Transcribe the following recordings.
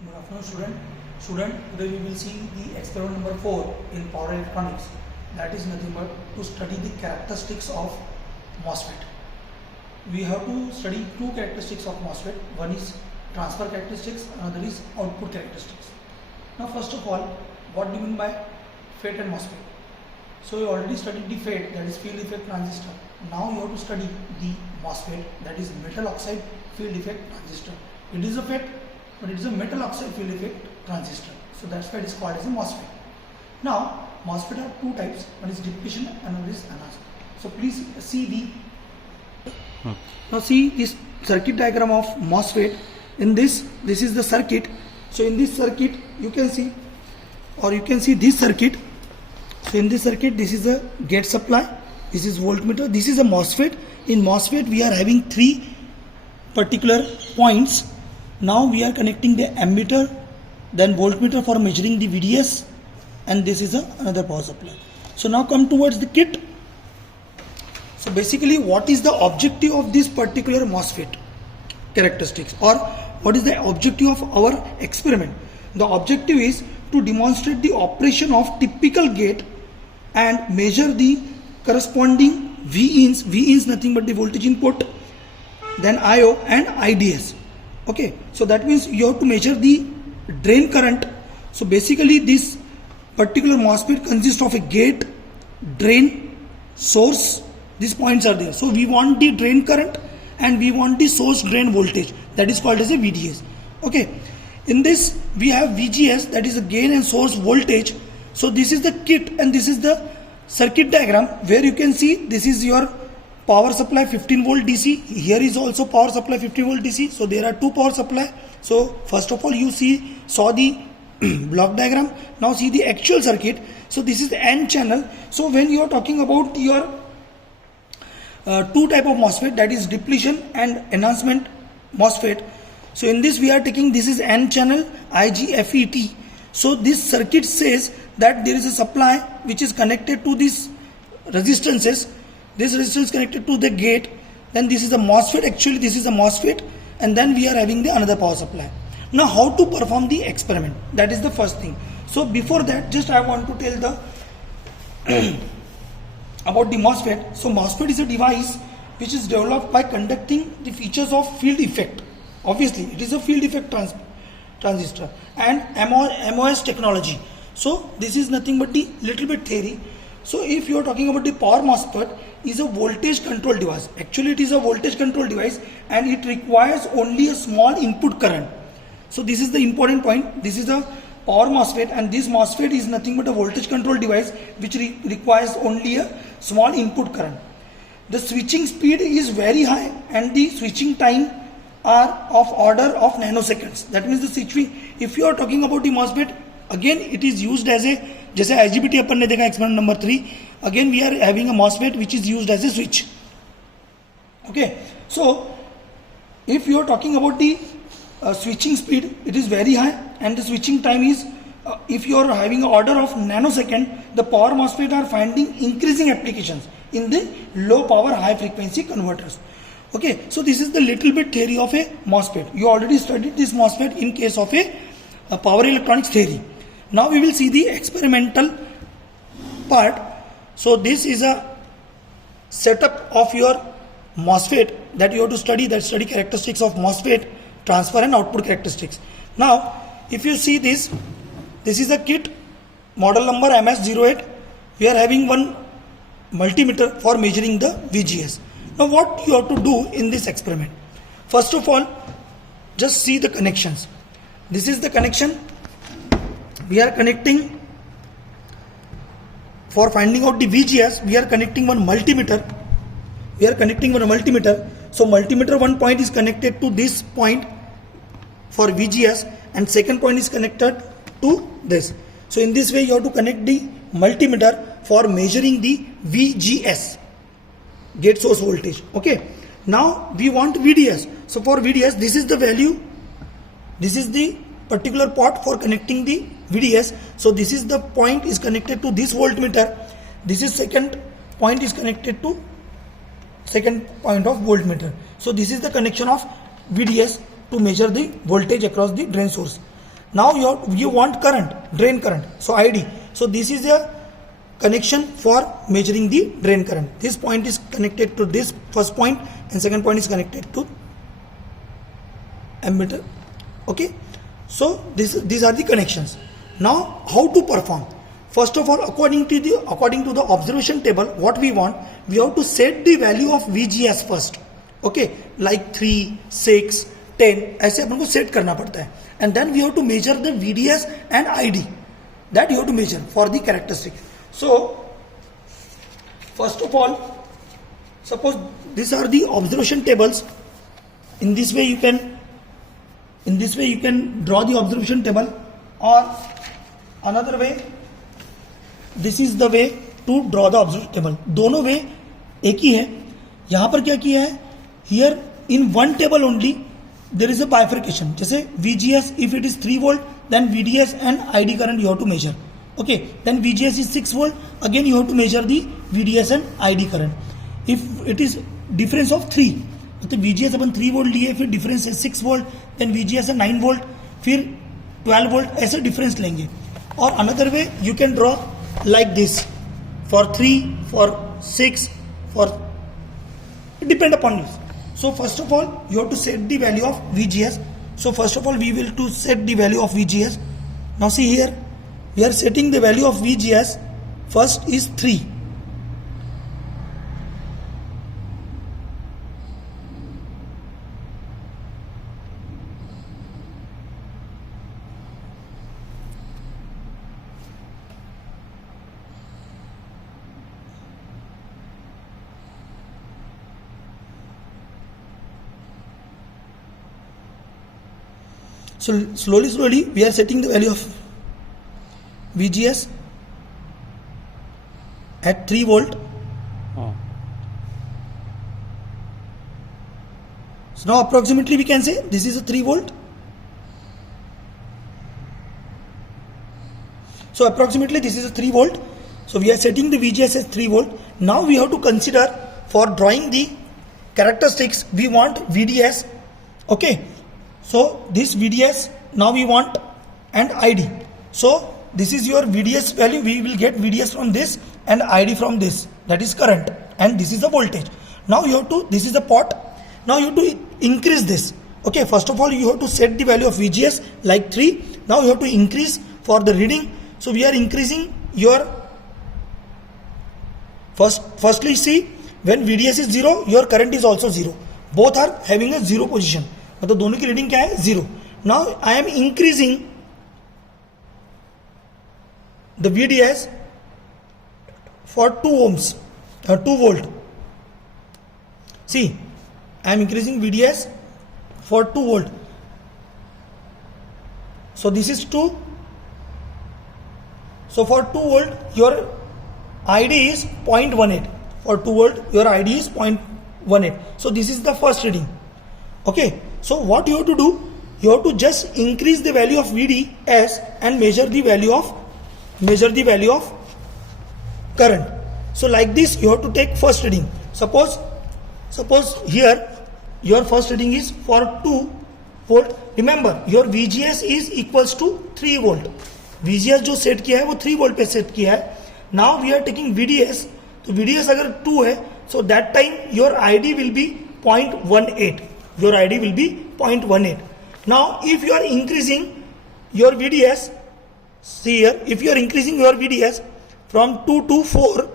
Good afternoon, student. Today we will see the experiment number 4 in power electronics. That is nothing but to study the characteristics of MOSFET. We have to study two characteristics of MOSFET. One is transfer characteristics, another is output characteristics. Now, first of all, what do you mean by FET and MOSFET? So, you already studied the FET, that is field effect transistor. Now, you have to study the MOSFET, that is metal oxide field effect transistor. It is a FET, but it is a metal oxide field effect transistor. So that's why it is called as a MOSFET. Now, MOSFET are two types. One is depletion and one is enhancement. So please see the now see this circuit diagram of MOSFET. In this is the circuit. So in this circuit you can see, or you can see this circuit. So in this circuit, this is a gate supply, this is voltmeter, this is a MOSFET. In MOSFET we are having three particular points. Now we are connecting the ammeter, then voltmeter for measuring the VDS, and this is another power supply. So now come towards the kit. So basically, what is the objective of this particular MOSFET characteristics, or what is the objective of our experiment? The objective is to demonstrate the operation of typical gate and measure the corresponding V-ins. V-ins nothing but the voltage input, then I/O and IDS. Okay, so that means you have to measure the drain current. So basically this particular MOSFET consists of a gate, drain, source. These points are there. So we want the drain current and we want the source drain voltage, that is called as a VDS. Okay, in this we have VGS, that is the gain and source voltage. So this is the kit and this is the circuit diagram where you can see this is your power supply 15 volt DC. Here is also power supply 15 volt DC. So there are two power supply. So first of all you saw the block diagram. Now see the actual circuit. So this is the N channel. So when you are talking about your two type of MOSFET, that is depletion and enhancement MOSFET. So in this we are taking, this is N channel IGFET. So this circuit says that there is a supply which is connected to these resistances. This resistance connected to the gate, then this is a MOSFET, actually this is a MOSFET, and then we are having the another power supply. Now how to perform the experiment, that is the first thing. So before that, just I want to tell the about the MOSFET. So MOSFET is a device which is developed by conducting the features of field effect. Obviously it is a field effect transistor and MOS technology. So this is nothing but the little bit theory. So if you are talking about the power MOSFET, is a voltage control device. Actually it is a voltage control device and it requires only a small input current. So this is the important point. This is a power MOSFET and this MOSFET is nothing but a voltage control device which requires only a small input current. The switching speed is very high and the switching time are of order of nanoseconds. That means the switching, if you are talking about the MOSFET, again it is used as a, जैसे IGBT अपन ने देखा experiment number 3, again we are having a MOSFET which is used as a switch. Okay, so if you are talking about the switching speed, it is very high and the switching time is, if you are having an order of nanosecond, the power MOSFET are finding increasing applications in the low power high frequency converters. Okay, so this is the little bit theory of a MOSFET. You already studied this MOSFET in case of a power electronics theory. Now we will see the experimental part. So this is a setup of your MOSFET that you have to study, that study characteristics of MOSFET, transfer and output characteristics. Now if you see this is the kit, model number MS08. We are having one multimeter for measuring the VGS. Now what you have to do in this experiment? First of all, just see the connections. This is the connection. We are connecting, for finding out the VGS, we are connecting one multimeter. So multimeter one point is connected to this point for VGS and second point is connected to this. So in this way you have to connect the multimeter for measuring the VGS, gate source voltage. Okay, now we want VDS. So for VDS, this is the value, this is the particular port for connecting the VDS. So this is the point is connected to this voltmeter. This is second point is connected to second point of voltmeter. So this is the connection of VDS to measure the voltage across the drain source. Now you want current, drain current, so ID. So this is a connection for measuring the drain current. This point is connected to this first point and second point is connected to ammeter. Okay, so these are the connections. Now how to perform? First of all, according to the observation table, what we want, we have to set the value of VGS first. Okay, like 3, 6, 10 ऐसे अपन को set करना पड़ता है. And then we have to measure the VDS and ID. That you have to measure for the characteristic. So first of all, suppose these are the observation tables. In this way you can draw the observation table, or another way, this is the way to draw the observation table. दोनों वे एक ही है. यहाँ पर क्या किया है, here in one table only there is a bifurcation. जैसे VGS, if it is 3 volt, then VDS and ID current you have to measure. Okay, then VGS is 6 volt, again you have to measure the VDS and ID current. If it is difference of 3, तो VGS अपन 3 volt लिए, फिर difference है 6 volt, then VGS है 9 volt, फिर 12 volt, ऐसे difference लेंगे. और another way you can draw like this, for 3, for 6, for, it depend upon this. So first of all, you have to set the value of VGS. So first of all, we will to set the value of VGS. Now see here, we are setting the value of VGS. First is 3. So slowly we are setting the value of VGS at 3 volt. So now approximately we can say this is a 3 volt. So approximately this is a 3 volt. So we are setting the VGS as 3 volt. Now we have to consider, for drawing the characteristics, we want VDS. Okay. So this VDS, now we want, and ID. So this is your VDS value. We will get VDS from this and ID from this. That is current, and this is the voltage. Now you have to, this is the pot. Now you have to increase this. Okay, first of all you have to set the value of VGS like 3. Now you have to increase for the reading. So we are increasing your, firstly see, when VDS is 0, your current is also 0. Both are having a 0 position. मतलब दोनों की reading क्या है, 0. Now I am increasing the VDS for 2 ohms, 2 volt. See, I am increasing VDS for 2 volt. So this is 2. So for 2 volt, your ID is 0.18. For 2 volt, your ID is 0.18. So this is the first reading. Okay. So what you have to do, you have to just increase the value of VDS and measure the value of current. So like this you have to take first reading. Suppose here your first reading is for 2 volt. Remember your VGS is equals to 3 volt. VGS जो set किया है वो 3 volt पे set किया है. Now we are taking VDS. तो VDS अगर 2 है, so that time your ID will be 0.18. Your ID will be 0.18. Now if you are increasing your VDS, see here, if you are increasing your VDS from 2 to 4,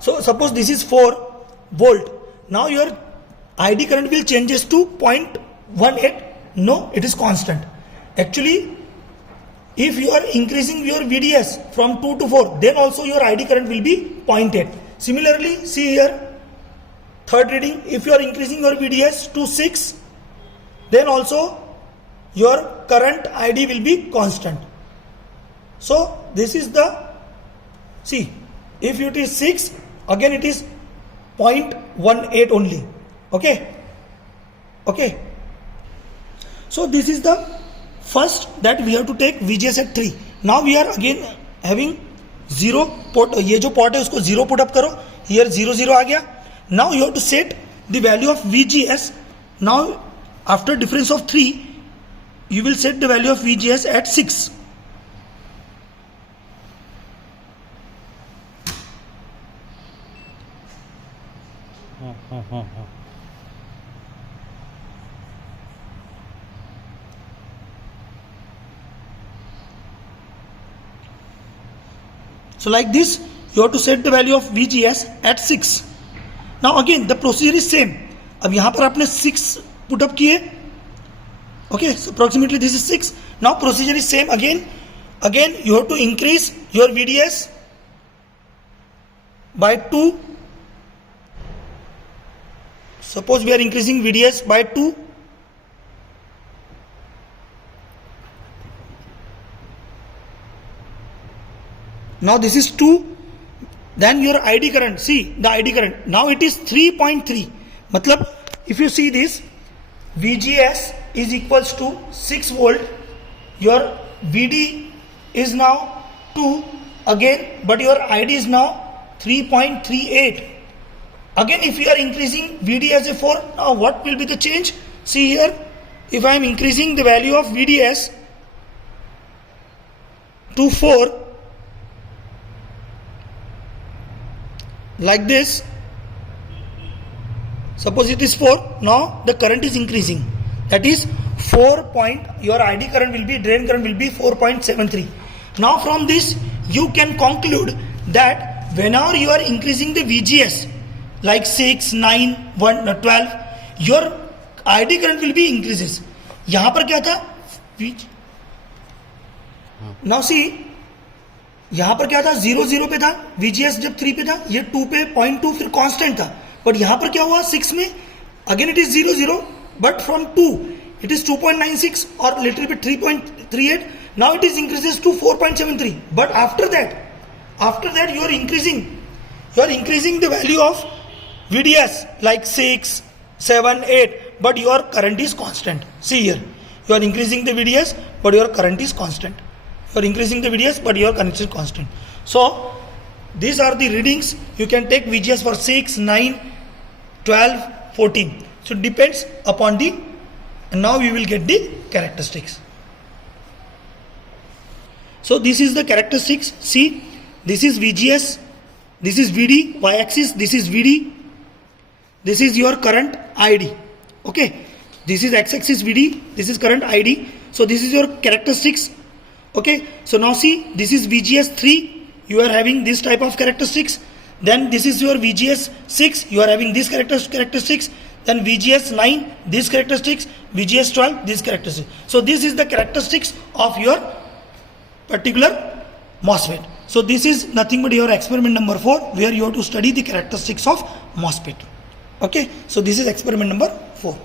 so suppose this is 4 volt. Now your ID current will changes to 0.18. No, it is constant. Actually, if you are increasing your VDS from 2 to 4, then also your ID current will be 0.8. Similarly, see here, third reading, if you are increasing your VDS to 6, then also your current ID will be constant. So this is the, see, if it is 6, again it is 0.18 only. Okay. So this is the first that we have to take VGS at 3. Now we are again having 0 put, ये जो pot है उसको 0 put up करो, here 0 0 आ गया. Now you have to set the value of VGS. Now after difference of 3 you will set the value of VGS at 6. So like this you have to set the value of VGS at 6. Now again the procedure is same. अब यहाँ पर आपने 6 put up किए. Okay, so approximately this is 6. Now procedure is same again. Again you have to increase your VDS by 2. Suppose we are increasing VDS by 2. Now this is 2. Then your ID current, see the ID current. Now it is 3.3. Matlab, if you see this, VGS is equals to 6 volt. Your VD is now 2 again, but your ID is now 3.38. Again, if you are increasing VD as a 4, now what will be the change? See here, if I am increasing the value of VDS to 4, like this, suppose it is 4, now the current is increasing, that is 4 point, your ID current will be, drain current will be 4.73. Now from this you can conclude that whenever you are increasing the VGS like 6, 9, 1, 12, your ID current will be increases. यहाँ पर क्या था? Now see, यहाँ पर क्या था? 0 0 पे था, VGS जब 3 पे था, ये 2 पे 0.2 फिर कांस्टेंट था. बट यहाँ पर क्या हुआ 6 में? Again it is 0 0, but from 2 it is 2.96 or little bit 3.38. Now it is increases to 4.73. But after that you are increasing the value of VDS like 6, 7, 8, but your current is constant. See here, you are increasing the VDS, but your current is constant. You are increasing the VDS, but your current is constant. So these are the readings. You can take VGS for 6, 9, 12, 14. So it depends upon the. And now we will get the characteristics. So this is the characteristics. See, this is VGS, this is VD, y-axis, this is VD, this is your current ID. Okay, this is x-axis VD, this is current ID. So this is your characteristics. Okay, so now see, this is VGS 3, you are having this type of characteristics. Then this is your VGS 6, you are having this characteristics. Then VGS 9, these characteristics, VGS 12, these characteristics. So this is the characteristics of your particular MOSFET. So this is nothing but your experiment number 4, where you have to study the characteristics of MOSFET. Okay, so this is experiment number 4.